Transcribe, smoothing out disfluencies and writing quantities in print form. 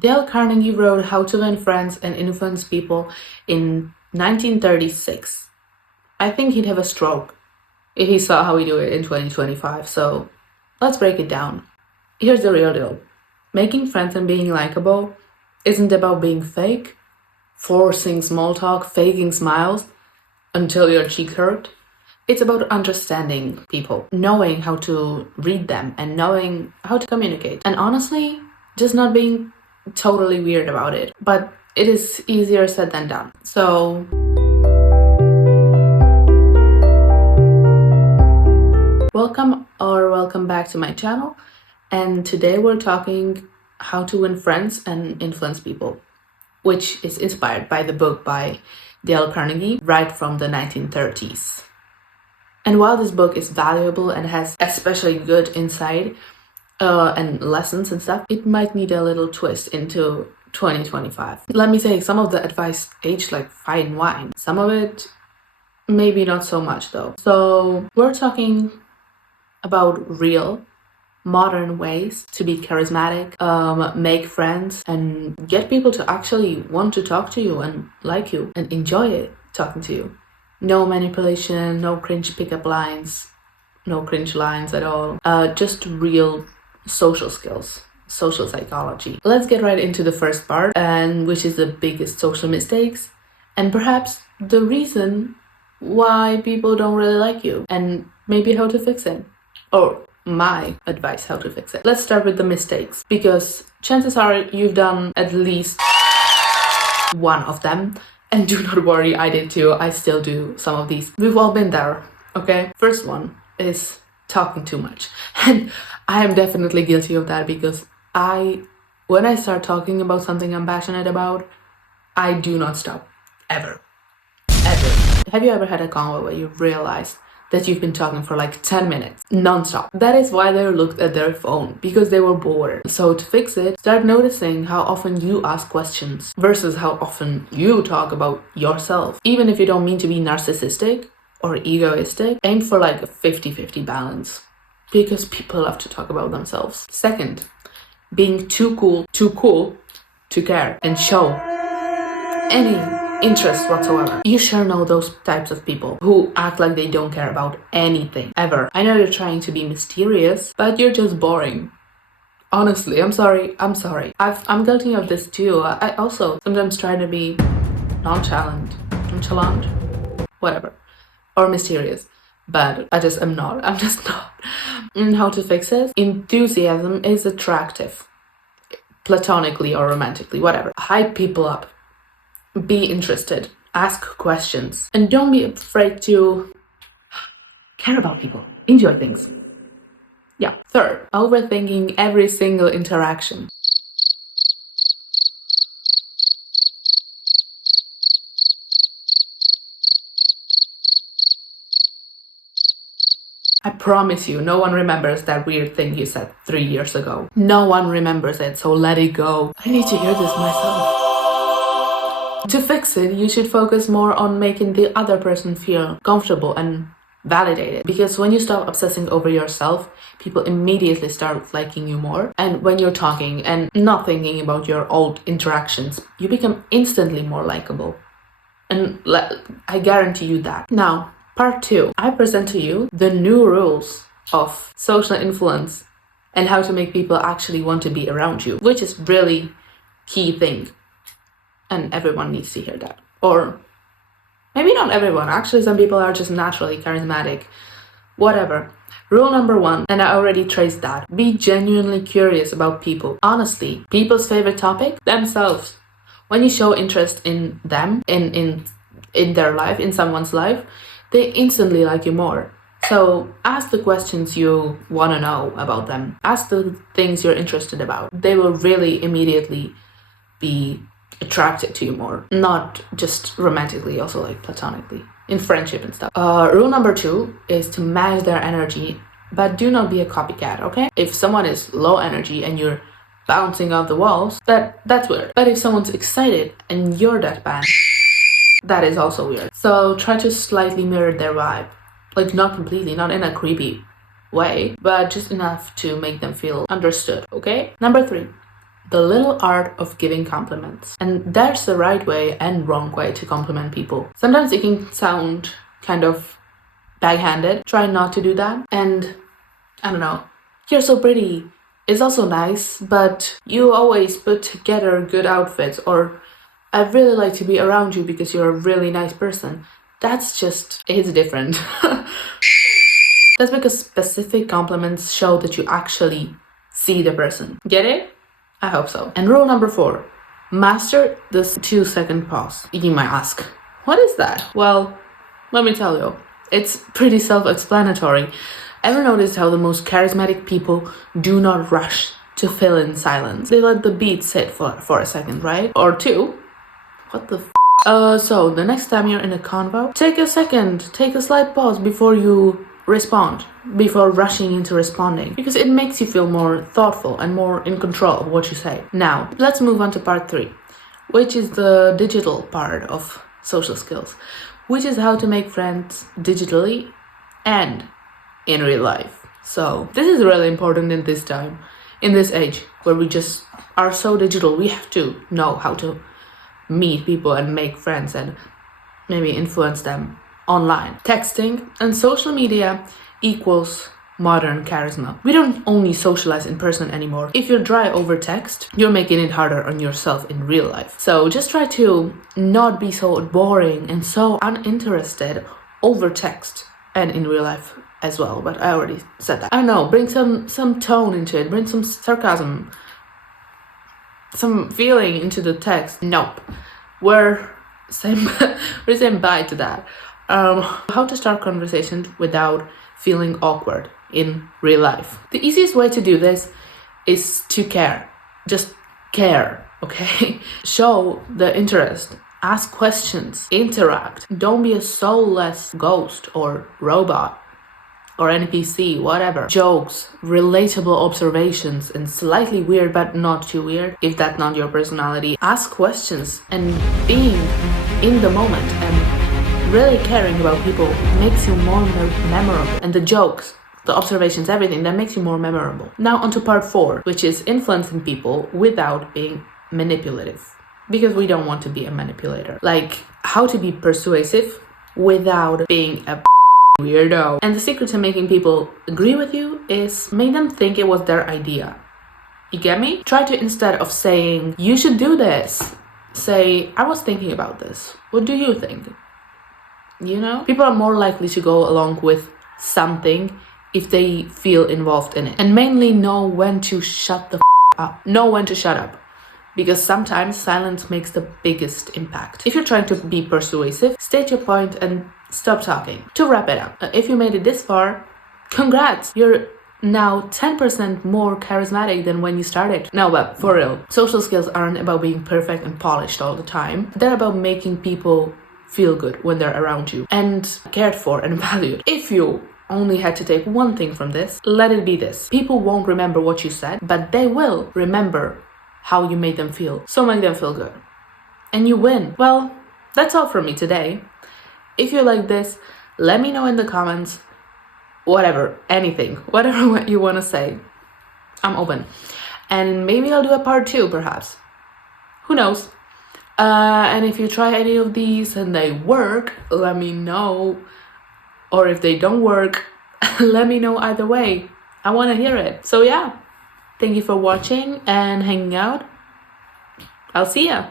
Dale Carnegie wrote How to Win Friends and Influence People in 1936. I think he'd have a stroke if he saw how we do it in 2025, so let's break it down. Here's the real deal. Making friends and being likable isn't about being fake, forcing small talk, faking smiles until your cheek hurt. It's about understanding people, knowing how to read them and knowing how to communicate. And honestly, just not being totally weird about it. But it is easier said than done. So welcome back to my channel. And today we're talking how to win friends and influence people, which is inspired by the book by Dale Carnegie, right from the 1930s. And while this book is valuable and has especially good insight and lessons and stuff, it might need a little twist into 2025. Let me say, some of the advice aged like fine wine. Some of it, maybe not so much though. So we're talking about real, modern ways to be charismatic, make friends, and get people to actually want to talk to you and like you and enjoy it talking to you. No manipulation, no cringe pickup lines, no cringe lines at all. Just real social skills, social psychology. Let's get right into the first part, and which is the biggest social mistakes, and perhaps the reason why people don't really like you, and maybe how to fix it. Or my advice how to fix it. Let's start with the mistakes, because chances are you've done at least one of them. And do not worry, I did too. I still do some of these. We've all been there, okay? First one is talking too much. And I am definitely guilty of that, because when I start talking about something I'm passionate about, I do not stop. Ever. Ever. Have you ever had a convo where you realized that you've been talking for like 10 minutes non-stop? That is why they looked at their phone, because they were bored. So to fix it, start noticing how often you ask questions versus how often you talk about yourself. Even if you don't mean to be narcissistic or egoistic, aim for like a 50-50 balance, because people love to talk about themselves. Second, being too cool to care and show any interest whatsoever. You sure know those types of people who act like they don't care about anything ever. I know you're trying to be mysterious, but you're just boring. Honestly, I'm sorry. I'm guilty of this too. I also sometimes try to be nonchalant, whatever, or mysterious, but I just am not. I'm just not. And how to fix it? Enthusiasm is attractive, platonically or romantically, whatever. Hype people up. Be interested, ask questions, and don't be afraid to care about people, enjoy things. Yeah. Third, overthinking every single interaction. I promise you, no one remembers that weird thing you said 3 years ago. No one remembers it, so let it go. I need to hear this myself. To fix it, you should focus more on making the other person feel comfortable and validated. Because when you stop obsessing over yourself, people immediately start liking you more. And when you're talking and not thinking about your old interactions, you become instantly more likable. And I guarantee you that. Now, part 2. I present to you the new rules of social influence and how to make people actually want to be around you, which is really key thing. And everyone needs to hear that. Or maybe not everyone. Actually, some people are just naturally charismatic. Whatever. Rule number 1, and I already traced that. Be genuinely curious about people. Honestly, people's favorite topic? Themselves. When you show interest in them, in their life, in someone's life, they instantly like you more. So ask the questions you want to know about them. Ask the things you're interested about. They will really immediately be attracted to you more, not just romantically, also like platonically, in friendship and stuff. Rule number 2 is to match their energy, but do not be a copycat, okay? If someone is low energy and you're bouncing off the walls, that's weird. But if someone's excited and you're deadpan, that is also weird. So try to slightly mirror their vibe, like not completely, not in a creepy way, but just enough to make them feel understood, okay? Number 3. the little art of giving compliments. And there's the right way and wrong way to compliment people. Sometimes it can sound kind of backhanded. Try not to do that. And I don't know, you're so pretty. It's also nice, but you always put together good outfits, or I'd really like to be around you because you're a really nice person. It's different. That's because specific compliments show that you actually see the person. Get it? I hope so. And rule number 4, master this 2-second pause. You might ask, what is that? Well, let me tell you, it's pretty self-explanatory. Ever noticed how the most charismatic people do not rush to fill in silence? They let the beat sit for a second, right? Or 2. What the so the next time you're in a convo, take a second, take a slight pause before you respond, before rushing into responding, because it makes you feel more thoughtful and more in control of what you say. Now, let's move on to part 3, which is the digital part of social skills, which is how to make friends digitally and in real life. So this is really important in this time, in this age where we just are so digital. We have to know how to meet people and make friends and maybe influence them online. Texting and social media equals modern charisma. We don't only socialize in person anymore. If you're dry over text, you're making it harder on yourself in real life. So just try to not be so boring and so uninterested over text and in real life as well. But I already said that. I don't know, bring some tone into it, bring some sarcasm, some feeling into the text. Nope. We're saying bye to that. How to start conversations without feeling awkward in real life. The easiest way to do this is to care. Just care, okay? Show the interest. Ask questions. Interact. Don't be a soulless ghost or robot or NPC, whatever. Jokes, relatable observations, and slightly weird but not too weird if that's not your personality. Ask questions, and being in the moment and really caring about people makes you more memorable. And the jokes, the observations, everything, that makes you more memorable. Now onto part 4, which is influencing people without being manipulative. Because we don't want to be a manipulator. Like, how to be persuasive without being a weirdo. And the secret to making people agree with you is make them think it was their idea. You get me? Try to, instead of saying, you should do this, say, I was thinking about this. What do you think? You know? People are more likely to go along with something if they feel involved in it. And mainly know when to shut the up. Know when to shut up. Because sometimes silence makes the biggest impact. If you're trying to be persuasive, state your point and stop talking. To wrap it up, if you made it this far, congrats! You're now 10% more charismatic than when you started. No, but for real, social skills aren't about being perfect and polished all the time. They're about making people feel good when they're around you and cared for and valued. If you only had to take one thing from this, let it be this. People won't remember what you said, but they will remember how you made them feel. So make them feel good. And you win. Well, that's all from me today. If you like this, let me know in the comments. Whatever, anything, whatever you want to say. I'm open. And maybe I'll do a part 2, perhaps. Who knows? And if you try any of these and they work, let me know. Or if they don't work, let me know either way. I want to hear it. So yeah, thank you for watching and hanging out. I'll see ya.